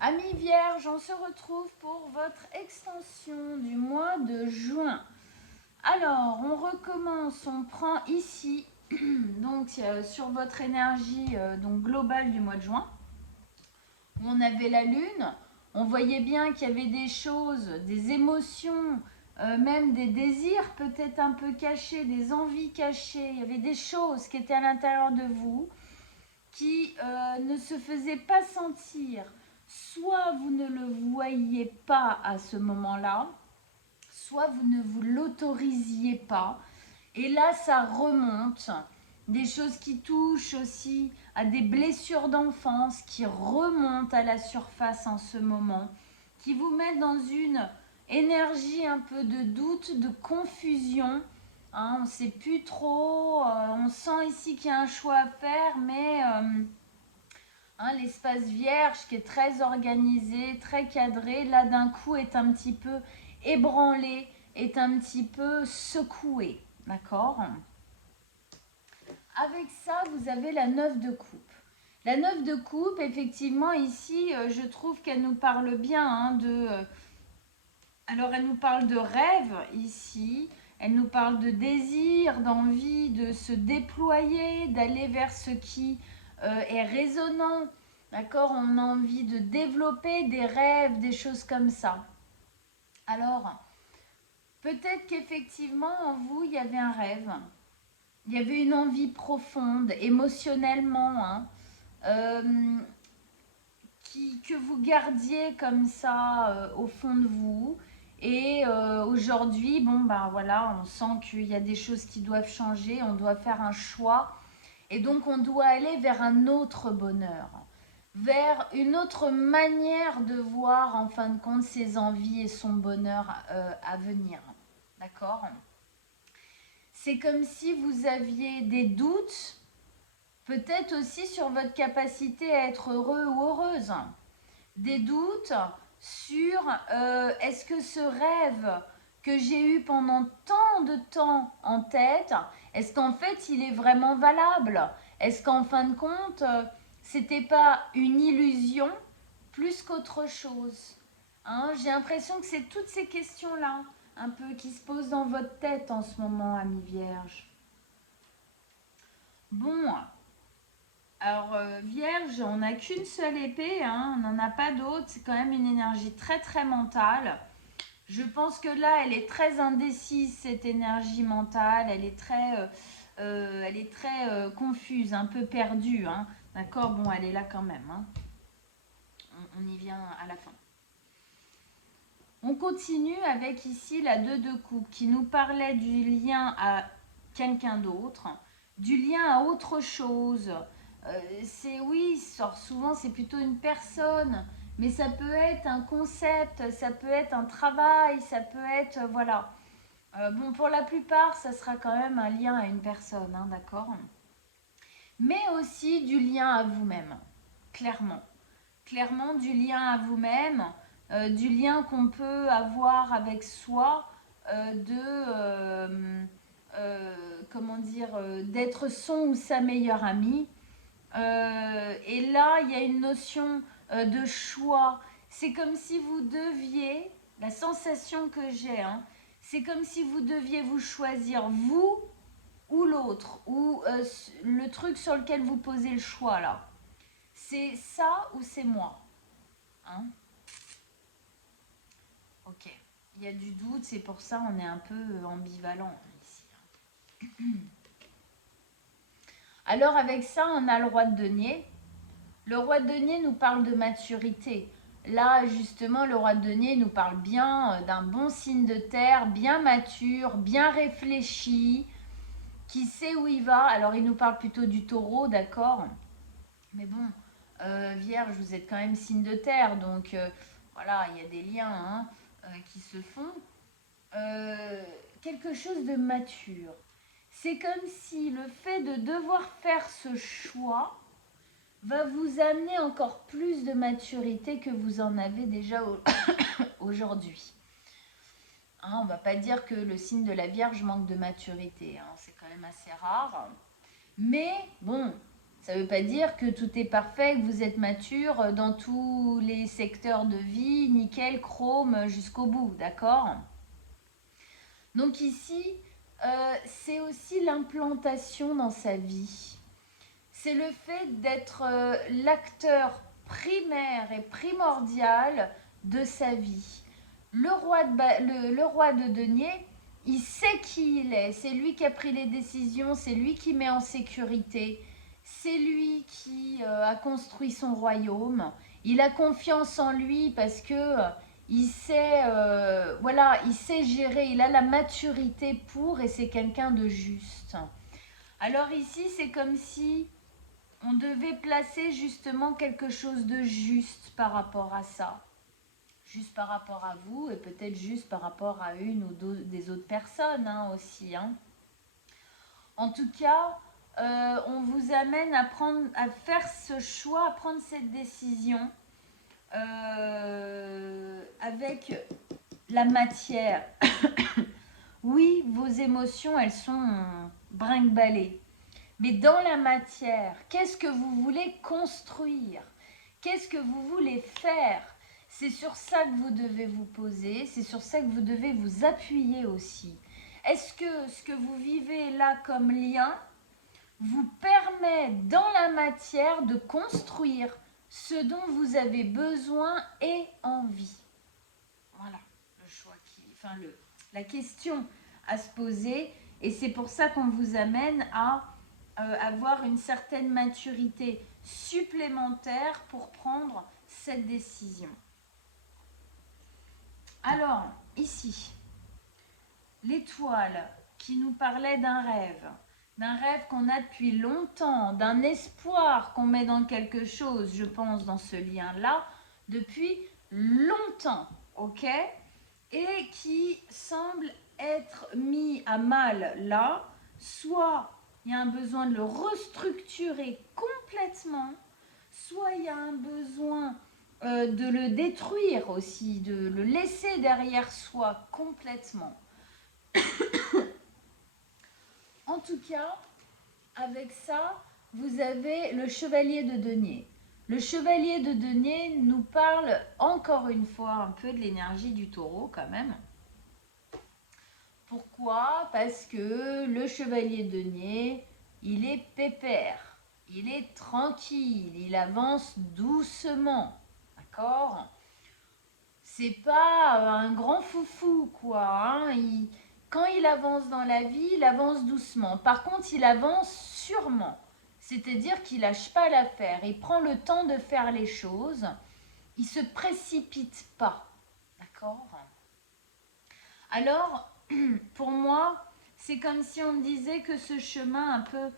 Amis Vierges, on se retrouve pour votre extension du mois de juin. Alors, on recommence, on prend ici, donc sur votre énergie donc globale du mois de juin, où on avait la lune, on voyait bien qu'il y avait des choses, des émotions, même des désirs peut-être un peu cachés, des envies cachées, il y avait des choses qui étaient à l'intérieur de vous qui ne se faisait pas sentir. Soit vous ne le voyiez pas à ce moment-là, soit vous ne vous l'autorisiez pas. Et là, ça remonte. Des choses qui touchent aussi à des blessures d'enfance qui remontent à la surface en ce moment, qui vous mettent dans une énergie un peu de doute, de confusion. Hein, on ne sait plus trop, on sent ici qu'il y a un choix à faire, mais l'espace vierge qui est très organisé, très cadré, là d'un coup est un petit peu ébranlé, est un petit peu secoué. D'accord? Avec ça, vous avez la 9 de coupe. La 9 de coupe, effectivement, ici, je trouve qu'elle nous parle bien alors, elle nous parle de rêve ici, elle nous parle de désir, d'envie de se déployer, d'aller vers ce qui est résonnant. D'accord? On a envie de développer des rêves, des choses comme ça. Alors, peut-être qu'effectivement, en vous, il y avait un rêve. Il y avait une envie profonde, émotionnellement, que vous gardiez comme ça au fond de vous. Et aujourd'hui, bon, ben voilà, on sent qu'il y a des choses qui doivent changer, on doit faire un choix. Et donc, on doit aller vers un autre bonheur, vers une autre manière de voir, en fin de compte, ses envies et son bonheur à venir. D'accord? C'est comme si vous aviez des doutes, peut-être aussi sur votre capacité à être heureux ou heureuse. Des doutes sur est-ce que ce rêve que j'ai eu pendant tant de temps en tête, est-ce qu'en fait il est vraiment valable? Est-ce qu'en fin de compte, c'était pas une illusion plus qu'autre chose? Hein, j'ai l'impression que c'est toutes ces questions-là, un peu qui se posent dans votre tête en ce moment, ami Vierge. Bon, alors, Vierge, on n'a qu'une seule épée, hein, on n'en a pas d'autre. C'est quand même une énergie très très mentale. Je pense que là, elle est très indécise, cette énergie mentale. Elle est très confuse, un peu perdue. Hein. D'accord? Bon, elle est là quand même. Hein. On y vient à la fin. On continue avec ici la 2 de coupe qui nous parlait du lien à quelqu'un d'autre, du lien à autre chose. C'est oui, souvent c'est plutôt une personne, mais ça peut être un concept, ça peut être un travail, ça peut être voilà. Bon, pour la plupart, ça sera quand même un lien à une personne, hein, d'accord? Mais aussi du lien à vous-même, clairement. Clairement, du lien à vous-même, du lien qu'on peut avoir avec soi, comment dire, d'être son ou sa meilleure amie. Et là, il y a une notion de choix. C'est comme si vous deviez, la sensation que j'ai, hein, c'est comme si vous deviez vous choisir vous ou l'autre, ou le truc sur lequel vous posez le choix là. C'est ça ou c'est moi, hein? Ok. Il y a du doute, c'est pour ça on est un peu ambivalent ici. Alors avec ça, on a le roi de denier. Le roi de denier nous parle de maturité. Là, justement, le roi de denier nous parle bien d'un bon signe de terre, bien mature, bien réfléchi, qui sait où il va. Alors, il nous parle plutôt du taureau, d'accord? Mais bon, Vierge, vous êtes quand même signe de terre, donc voilà, il y a des liens qui se font. Euh, Quelque chose de mature. C'est comme si le fait de devoir faire ce choix va vous amener encore plus de maturité que vous en avez déjà aujourd'hui. Hein, on ne va pas dire que le signe de la Vierge manque de maturité, hein, c'est quand même assez rare. Mais bon, Ça ne veut pas dire que tout est parfait, que vous êtes mature dans tous les secteurs de vie, nickel, chrome, jusqu'au bout, d'accord? Donc ici, c'est aussi l'implantation dans sa vie. C'est le fait d'être l'acteur primaire et primordial de sa vie. Le roi de denier, il sait qui il est. C'est lui qui a pris les décisions, c'est lui qui met en sécurité. C'est lui qui a construit son royaume. Il a confiance en lui parce que il sait, voilà, il sait gérer. Il a la maturité pour et c'est quelqu'un de juste. Alors ici, c'est comme si on devait placer justement quelque chose de juste par rapport à ça. Juste par rapport à vous et peut-être juste par rapport à une ou deux des autres personnes hein, aussi. Hein. En tout cas, on vous amène à faire ce choix, à prendre cette décision avec la matière. Oui, vos émotions, elles sont brinque-ballées. Mais dans la matière, qu'est-ce que vous voulez construire? Qu'est-ce que vous voulez faire? C'est sur ça que vous devez vous poser, c'est sur ça que vous devez vous appuyer aussi. Est-ce que ce que vous vivez là comme lien vous permet dans la matière de construire ce dont vous avez besoin et envie? Voilà le choix la question à se poser et c'est pour ça qu'on vous amène à avoir une certaine maturité supplémentaire pour prendre cette décision. Alors, ici, l'étoile qui nous parlait d'un rêve qu'on a depuis longtemps, d'un espoir qu'on met dans quelque chose, je pense, dans ce lien-là, depuis longtemps, ok? Et qui semble être mis à mal là, soit il y a un besoin de le restructurer complètement, soit il y a un besoin de le détruire aussi, de le laisser derrière soi complètement. En tout cas, avec ça, vous avez le chevalier de denier. Le chevalier de denier nous parle encore une fois un peu de l'énergie du taureau quand même. Pourquoi? Parce que le chevalier de denier, il est pépère, il est tranquille, il avance doucement, d'accord? C'est pas un grand foufou, quoi. Hein? Quand il avance dans la vie, il avance doucement. Par contre, il avance sûrement. C'est-à-dire qu'il lâche pas l'affaire. Il prend le temps de faire les choses. Il se précipite pas. D'accord? Alors, pour moi, c'est comme si on me disait que ce chemin un peu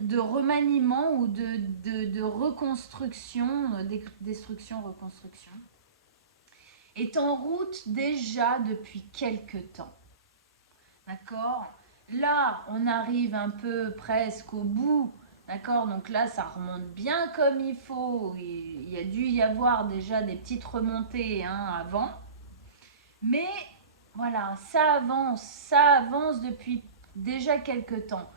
de remaniement ou de reconstruction, destruction, reconstruction, est en route déjà depuis quelques temps. D'accord? Là, on arrive un peu presque au bout. D'accord? Donc là, ça remonte bien comme il faut. Il y a dû y avoir déjà des petites remontées hein, avant. Mais voilà, ça avance depuis déjà quelques temps.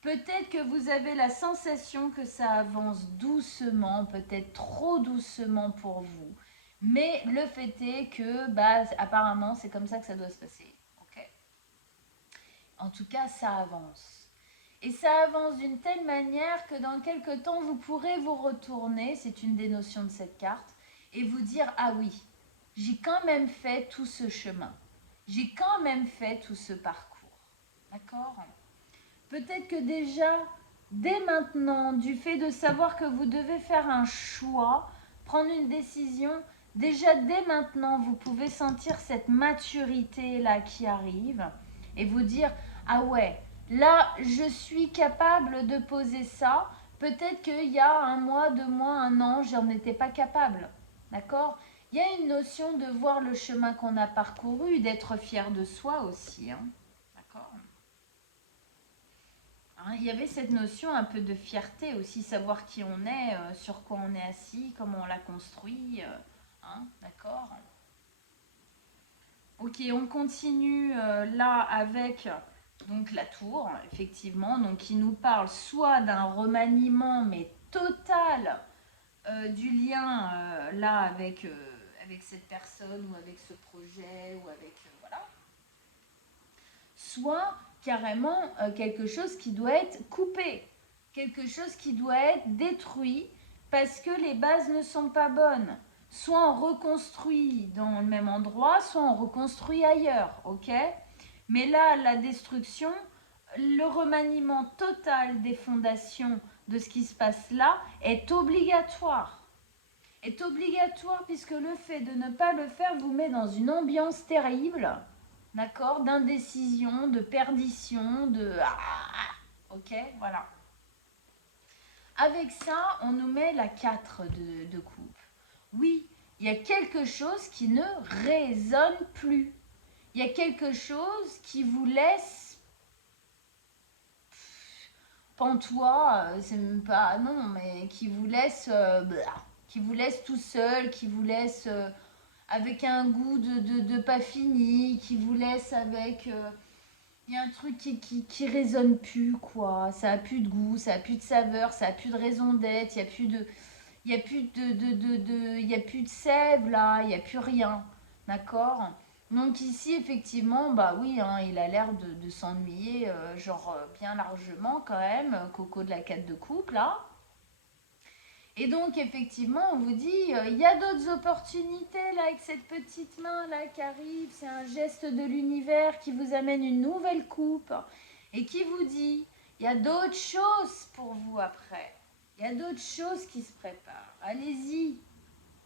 Peut-être que vous avez la sensation que ça avance doucement, peut-être trop doucement pour vous. Mais le fait est que, apparemment, c'est comme ça que ça doit se passer. Okay? En tout cas, ça avance. Et ça avance d'une telle manière que dans quelques temps, vous pourrez vous retourner, c'est une des notions de cette carte, et vous dire, ah oui, j'ai quand même fait tout ce chemin. J'ai quand même fait tout ce parcours. D'accord? Peut-être que déjà, dès maintenant, du fait de savoir que vous devez faire un choix, prendre une décision, déjà dès maintenant, vous pouvez sentir cette maturité-là qui arrive et vous dire, ah ouais, là, je suis capable de poser ça. Peut-être qu'il y a un mois, 2 mois, un an, j'en étais pas capable. D'accord? Il y a une notion de voir le chemin qu'on a parcouru, d'être fier de soi aussi. Hein. D'accord? Hein, il y avait cette notion un peu de fierté aussi, savoir qui on est, sur quoi on est assis, comment on l'a construit. Hein, d'accord? Ok, on continue là avec Donc la tour, effectivement, donc qui nous parle soit d'un remaniement, mais total du lien là avec cette personne ou avec ce projet ou avec voilà, soit carrément quelque chose qui doit être coupé, quelque chose qui doit être détruit parce que les bases ne sont pas bonnes. Soit on reconstruit dans le même endroit, soit on reconstruit ailleurs, ok? Mais là, la destruction, le remaniement total des fondations de ce qui se passe là est obligatoire. Est obligatoire puisque le fait de ne pas le faire vous met dans une ambiance terrible, d'accord, d'indécision, de perdition, de... ok, voilà. Avec ça, on nous met la 4 de coupe. Oui, il y a quelque chose qui ne résonne plus. Il y a quelque chose qui vous laisse pantois, c'est même pas non, mais qui vous laisse tout seul, qui vous laisse avec un goût de pas fini, qui vous laisse avec il y a un truc qui résonne plus quoi, ça a plus de goût, ça a plus de saveur, ça a plus de raison d'être, il y a plus de il y a plus il y a plus de sève là, il y a plus rien. D'accord? Donc ici effectivement bah oui hein, il a l'air de s'ennuyer genre bien largement quand même Coco de la 4 de coupe là. Et donc effectivement on vous dit il y a d'autres opportunités là avec cette petite main là qui arrive, c'est un geste de l'univers qui vous amène une nouvelle coupe et qui vous dit il y a d'autres choses pour vous après. Il y a d'autres choses qui se préparent. Allez-y,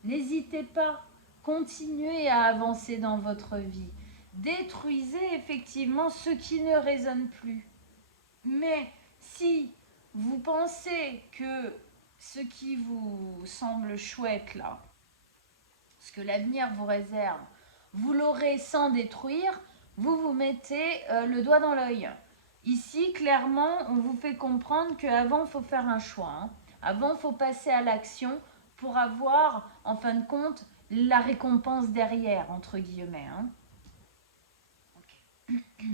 n'hésitez pas, continuez à avancer dans votre vie. Détruisez effectivement ce qui ne résonne plus. Mais si vous pensez que ce qui vous semble chouette là, ce que l'avenir vous réserve, vous l'aurez sans détruire, vous vous mettez le doigt dans l'œil. Ici, clairement, on vous fait comprendre qu'avant, il faut faire un choix. Hein. Avant, il faut passer à l'action pour avoir, en fin de compte, la récompense derrière, entre guillemets. Hein. Okay.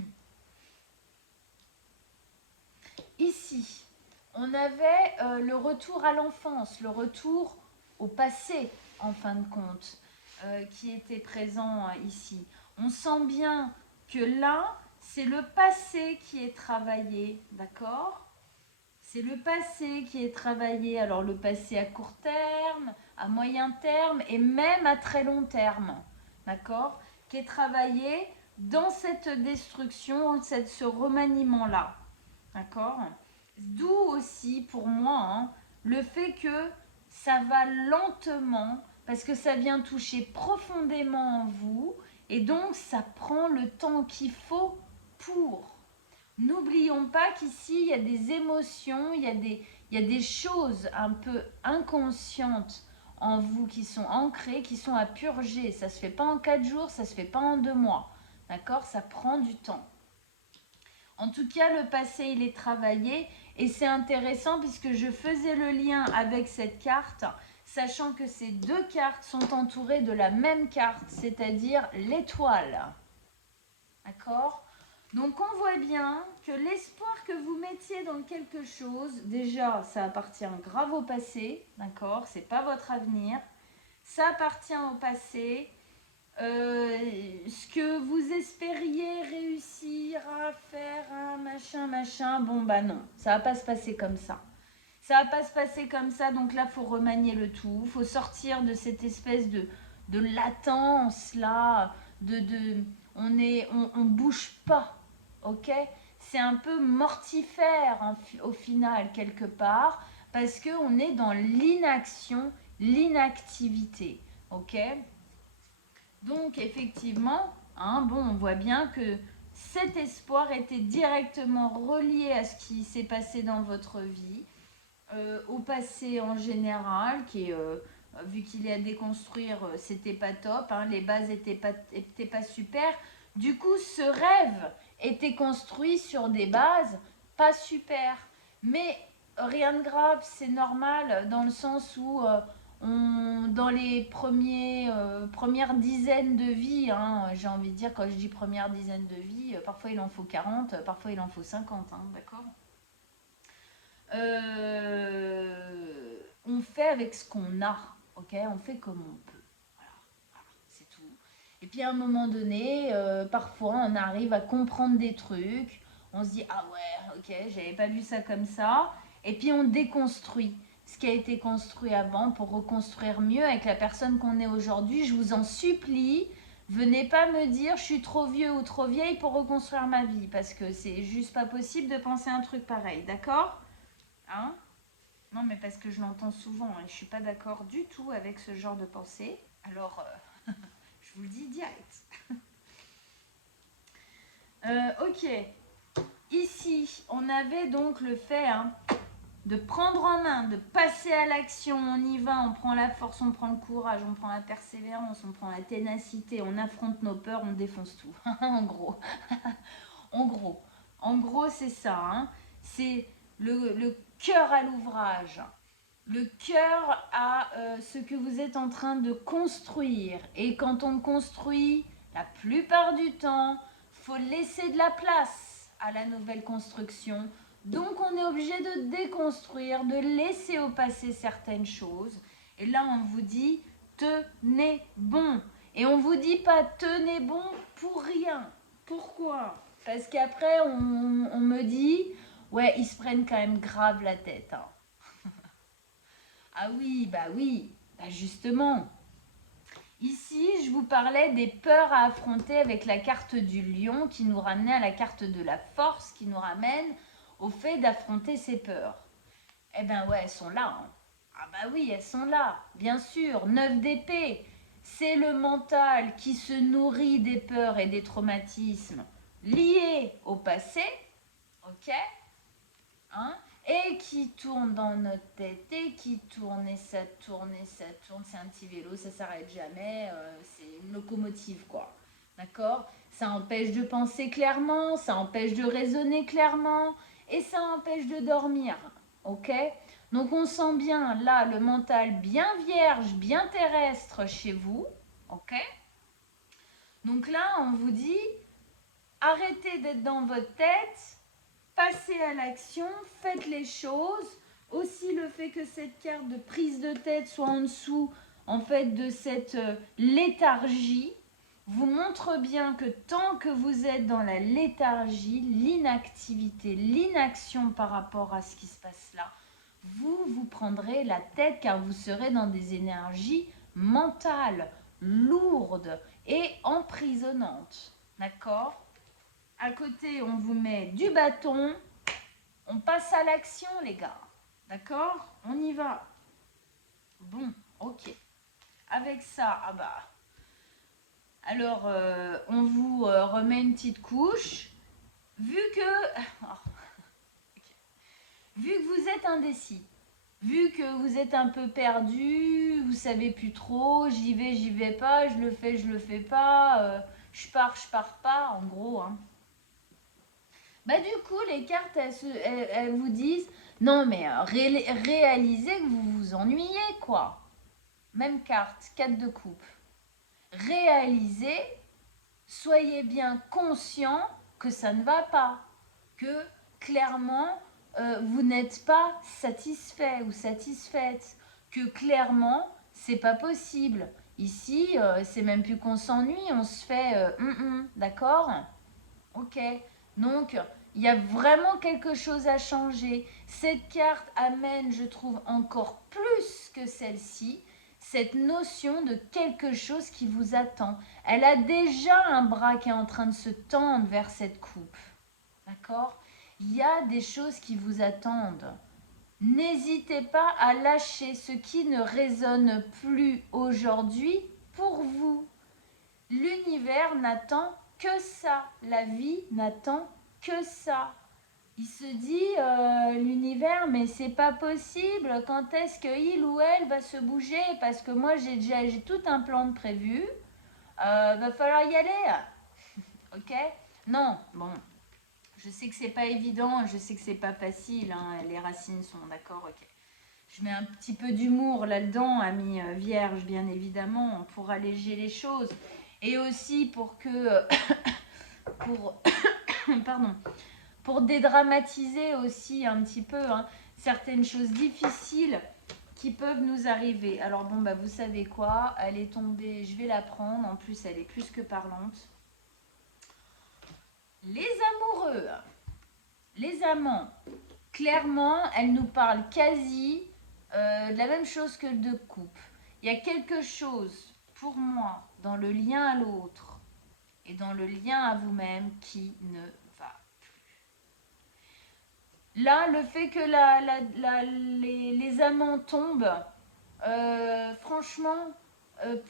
Ici, on avait le retour à l'enfance, le retour au passé, en fin de compte, qui était présent ici. On sent bien que là, c'est le passé qui est travaillé, d'accord ? C'est le passé qui est travaillé, alors le passé à court terme, à moyen terme et même à très long terme, d'accord ? Qui est travaillé dans cette destruction, ce remaniement-là, d'accord ? D'où aussi pour moi hein, le fait que ça va lentement parce que ça vient toucher profondément en vous et donc ça prend le temps qu'il faut pour. N'oublions pas qu'ici, il y a des émotions, il y a des choses un peu inconscientes en vous qui sont ancrées, qui sont à purger. Ça ne se fait pas en 4 jours, ça ne se fait pas en 2 mois. D'accord? Ça prend du temps. En tout cas, le passé, il est travaillé et c'est intéressant puisque je faisais le lien avec cette carte, sachant que ces deux cartes sont entourées de la même carte, c'est-à-dire l'étoile. D'accord? Donc on voit bien que l'espoir que vous mettiez dans quelque chose, déjà ça appartient grave au passé, d'accord? C'est pas votre avenir, ça appartient au passé. Ce que vous espériez réussir à faire, un machin, bon bah non, ça va pas se passer comme ça. Ça va pas se passer comme ça, donc là faut remanier le tout, faut sortir de cette espèce de latence là, on bouge pas, ok? C'est un peu mortifère au final quelque part, parce qu'on est dans l'inaction, l'inactivité, ok? Donc effectivement, hein, bon, on voit bien que cet espoir était directement relié à ce qui s'est passé dans votre vie, au passé en général, qui est, vu qu'il est à déconstruire, c'était pas top, hein, les bases étaient pas super. Du coup, ce rêve était construit sur des bases pas super. Mais rien de grave, c'est normal dans le sens où dans les premières dizaines de vies, hein, j'ai envie de dire, quand je dis première dizaine de vies, parfois il en faut 40, parfois il en faut 50, hein, d'accord. On fait avec ce qu'on a, ok, on fait comme on peut. Voilà, voilà, c'est tout. Et puis à un moment donné, parfois on arrive à comprendre des trucs, on se dit ah ouais, ok, j'avais pas vu ça comme ça, et puis on déconstruit ce qui a été construit avant pour reconstruire mieux avec la personne qu'on est aujourd'hui. Je vous en supplie, venez pas me dire je suis trop vieux ou trop vieille pour reconstruire ma vie, parce que c'est juste pas possible de penser un truc pareil, d'accord? Hein? Non, mais parce que je l'entends souvent et je suis pas d'accord du tout avec ce genre de pensée. Alors, je vous le dis direct. Ok. Ici, on avait donc le fait de prendre en main, de passer à l'action. On y va, on prend la force, on prend le courage, on prend la persévérance, on prend la ténacité, on affronte nos peurs, on défonce tout. En gros. En gros. En gros, c'est ça. Hein. C'est le cœur à l'ouvrage. Le cœur à ce que vous êtes en train de construire. Et quand on construit, la plupart du temps, faut laisser de la place à la nouvelle construction. Donc on est obligé de déconstruire, de laisser au passé certaines choses. Et là, on vous dit, tenez bon. Et on vous dit pas tenez bon pour rien. Pourquoi? Parce qu'après, on me dit, ouais, ils se prennent quand même grave la tête. Hein. Ah oui, bah justement. Ici, je vous parlais des peurs à affronter avec la carte du lion qui nous ramenait à la carte de la force, qui nous ramène au fait d'affronter ces peurs. Eh ben ouais, elles sont là. Hein. Ah bah oui, elles sont là, bien sûr. 9 d'épée, c'est le mental qui se nourrit des peurs et des traumatismes liés au passé, ok? Hein, et qui tourne dans notre tête et qui tourne et ça tourne et ça tourne. C'est un petit vélo, ça s'arrête jamais, c'est une locomotive quoi. D'accord? Ça empêche de penser clairement, ça empêche de raisonner clairement et ça empêche de dormir. Ok? Donc on sent bien là le mental bien vierge, bien terrestre chez vous. Ok? Donc là on vous dit arrêtez d'être dans votre tête, passez à l'action, faites les choses. Aussi le fait que cette carte de prise de tête soit en dessous en fait de cette léthargie vous montre bien que tant que vous êtes dans la léthargie, l'inactivité, l'inaction par rapport à ce qui se passe là, vous prendrez la tête car vous serez dans des énergies mentales, lourdes et emprisonnantes. D'accord? À côté, on vous met du bâton. On passe à l'action, les gars. D'accord? On y va. Bon, ok. Avec ça, ah bah. Alors, on vous remet une petite couche. Vu que... Vu que vous êtes indécis, vu que vous êtes un peu perdu, vous savez plus trop, j'y vais pas, je le fais pas, je pars pas, en gros, hein. Bah du coup, les cartes, elles vous disent, non mais réalisez que vous vous ennuyez, quoi. Même carte, 4 de coupe. Réalisez, soyez bien conscient que ça ne va pas. Que clairement, vous n'êtes pas satisfait ou satisfaite. Que clairement, c'est pas possible. Ici, c'est même plus qu'on s'ennuie, on se fait d'accord? Ok, donc il y a vraiment quelque chose à changer. Cette carte amène, je trouve, encore plus que celle-ci, cette notion de quelque chose qui vous attend. Elle a déjà un bras qui est en train de se tendre vers cette coupe. D'accord? Il y a des choses qui vous attendent. N'hésitez pas à lâcher ce qui ne résonne plus aujourd'hui pour vous. L'univers n'attend que ça. La vie n'attend que ça. Il se dit, l'univers, mais c'est pas possible. Quand est-ce qu'il ou elle va se bouger? Parce que moi, j'ai tout un plan de prévu. Va falloir y aller. Ok? Non, bon. Je sais que c'est pas évident, je sais que c'est pas facile. Hein, les racines sont d'accord, ok. Je mets un petit peu d'humour là-dedans, amis vierges, bien évidemment, pour alléger les choses. Et aussi pour que... pour, pardon, pour dédramatiser aussi un petit peu certaines choses difficiles qui peuvent nous arriver. Alors bon, bah vous savez quoi, elle est tombée, je vais la prendre. En plus, elle est plus que parlante. Les amoureux, les amants, clairement, elle nous parle quasi de la même chose que de couple. Il y a quelque chose, pour moi, dans le lien à l'autre et dans le lien à vous-même qui ne va. Là, le fait que les amants tombent, franchement,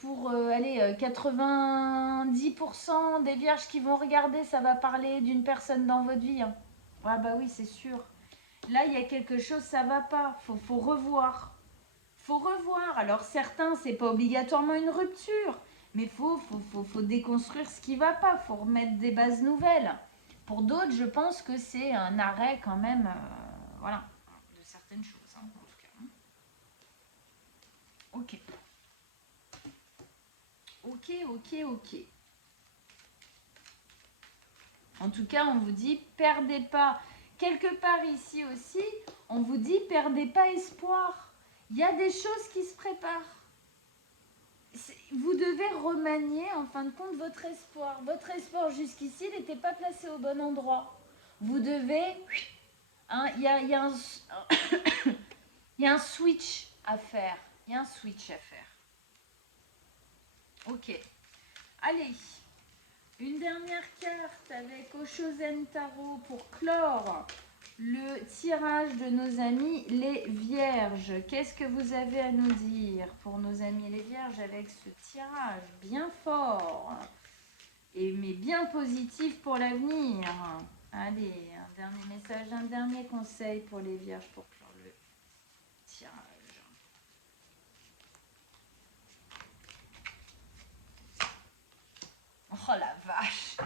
pour aller 90% des vierges qui vont regarder, ça va parler d'une personne dans votre vie. Hein. Ah bah oui, c'est sûr. Là, il y a quelque chose, ça va pas. Faut revoir. Faut revoir. Alors certains, c'est pas obligatoirement une rupture, mais faut déconstruire ce qui va pas. Faut remettre des bases nouvelles. Pour d'autres, je pense que c'est un arrêt quand même, voilà, de certaines choses, en tout cas. Ok. Ok. En tout cas, on vous dit, perdez pas. Quelque part ici aussi, on vous dit, perdez pas espoir. Il y a des choses qui se préparent. Vous devez remanier, en fin de compte, votre espoir. Votre espoir jusqu'ici, il n'était pas placé au bon endroit. Vous devez... Il y a un switch à faire. Il y a un switch à faire. Ok. Allez. Une dernière carte avec Oshozen Tarot pour clore le tirage de nos amis les Vierges. Qu'est-ce que vous avez à nous dire pour nos amis les Vierges avec ce tirage bien fort mais bien positif pour l'avenir? Allez, un dernier message, un dernier conseil pour les Vierges pour clore le tirage. Oh la vache!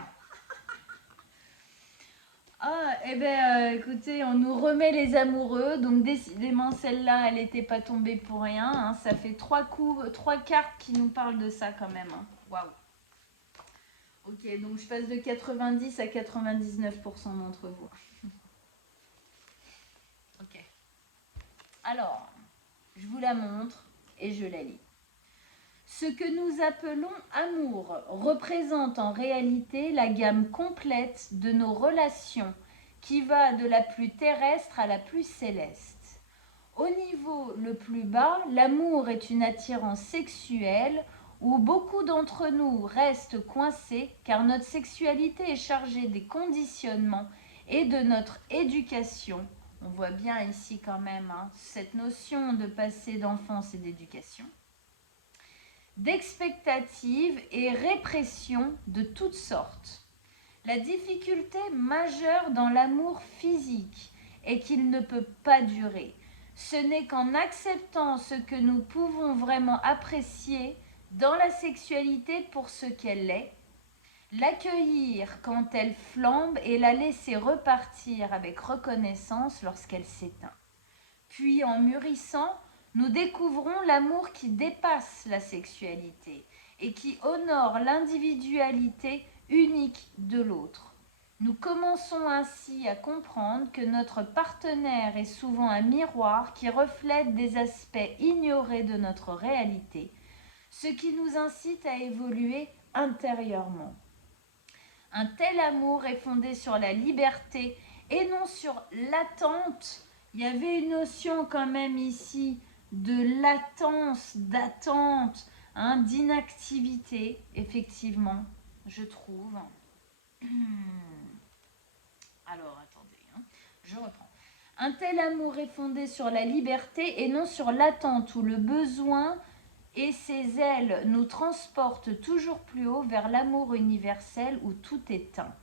Ah, eh bien, écoutez, on nous remet les amoureux. Donc, décidément, celle-là, elle n'était pas tombée pour rien. Hein. Ça fait 3 cartes qui nous parlent de ça quand même. Hein. Waouh! Ok, donc je passe de 90 à 99% d'entre vous. Ok. Alors, je vous la montre et je la lis. Ce que nous appelons amour représente en réalité la gamme complète de nos relations qui va de la plus terrestre à la plus céleste. Au niveau le plus bas, l'amour est une attirance sexuelle où beaucoup d'entre nous restent coincés car notre sexualité est chargée des conditionnements et de notre éducation. On voit bien ici quand même cette notion de passé d'enfance et d'éducation, d'expectatives et répression de toutes sortes. La difficulté majeure dans l'amour physique est qu'il ne peut pas durer. Ce n'est qu'en acceptant ce que nous pouvons vraiment apprécier dans la sexualité pour ce qu'elle est, l'accueillir quand elle flambe et la laisser repartir avec reconnaissance lorsqu'elle s'éteint. Puis en mûrissant, nous découvrons l'amour qui dépasse la sexualité et qui honore l'individualité unique de l'autre. Nous commençons ainsi à comprendre que notre partenaire est souvent un miroir qui reflète des aspects ignorés de notre réalité, ce qui nous incite à évoluer intérieurement. Un tel amour est fondé sur la liberté et non sur l'attente. Il y avait une notion quand même ici de latence, d'attente, d'inactivité, effectivement, je trouve. Alors, attendez, je reprends. Un tel amour est fondé sur la liberté et non sur l'attente ou le besoin, et ses ailes nous transportent toujours plus haut vers l'amour universel où tout est un.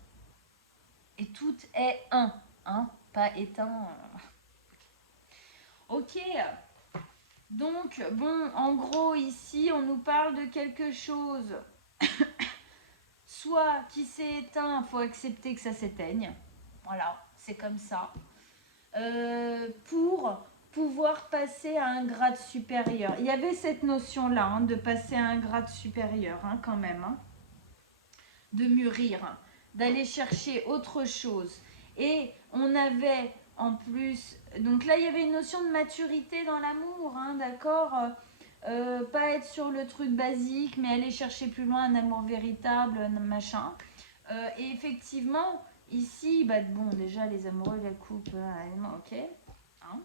Et tout est un, pas éteint. Ok. Donc, bon, en gros, ici, on nous parle de quelque chose, soit qui s'est éteint, il faut accepter que ça s'éteigne. Voilà, c'est comme ça. Pour pouvoir passer à un grade supérieur. Il y avait cette notion-là, hein, de passer à un grade supérieur, hein, quand même, hein, de mûrir, hein, d'aller chercher autre chose. Et on avait en plus, donc là il y avait une notion de maturité dans l'amour, hein, d'accord, pas être sur le truc basique, mais aller chercher plus loin un amour véritable, machin. Et effectivement, ici, bah, bon, déjà les amoureux, la coupe, ok. Hein.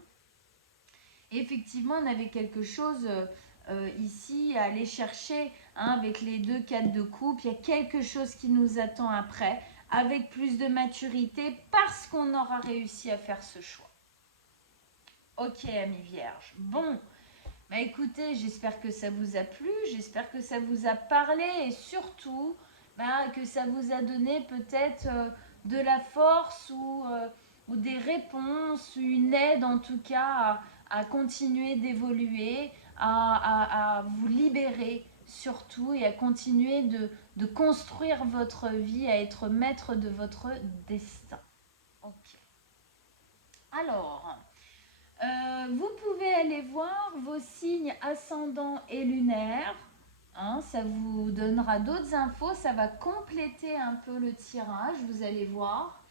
Et effectivement, on avait quelque chose ici à aller chercher, hein, avec les 2 4 de coupe. Il y a quelque chose qui nous attend après, avec plus de maturité, parce qu'on aura réussi à faire ce choix. Ok, amis vierges. Bon, bah écoutez, j'espère que ça vous a plu, j'espère que ça vous a parlé et surtout bah, que ça vous a donné peut-être de la force ou des réponses, une aide en tout cas à continuer d'évoluer, à vous libérer surtout et à continuer de construire votre vie, à être maître de votre destin. Ok. Alors, vous pouvez aller voir vos signes ascendants et lunaires. Hein, ça vous donnera d'autres infos. Ça va compléter un peu le tirage, vous allez voir.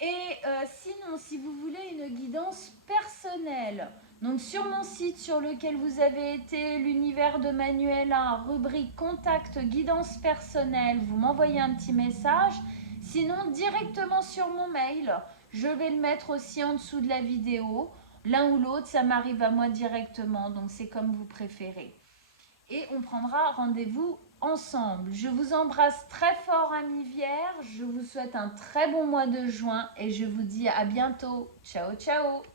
Et sinon, si vous voulez une guidance personnelle, donc sur mon site sur lequel vous avez été, l'univers de Manuela, rubrique contact guidance personnelle, vous m'envoyez un petit message. Sinon, directement sur mon mail, je vais le mettre aussi en dessous de la vidéo. L'un ou l'autre, ça m'arrive à moi directement, donc c'est comme vous préférez. Et on prendra rendez-vous ensemble. Je vous embrasse très fort, amis vierges. Je vous souhaite un très bon mois de juin et je vous dis à bientôt. Ciao, ciao!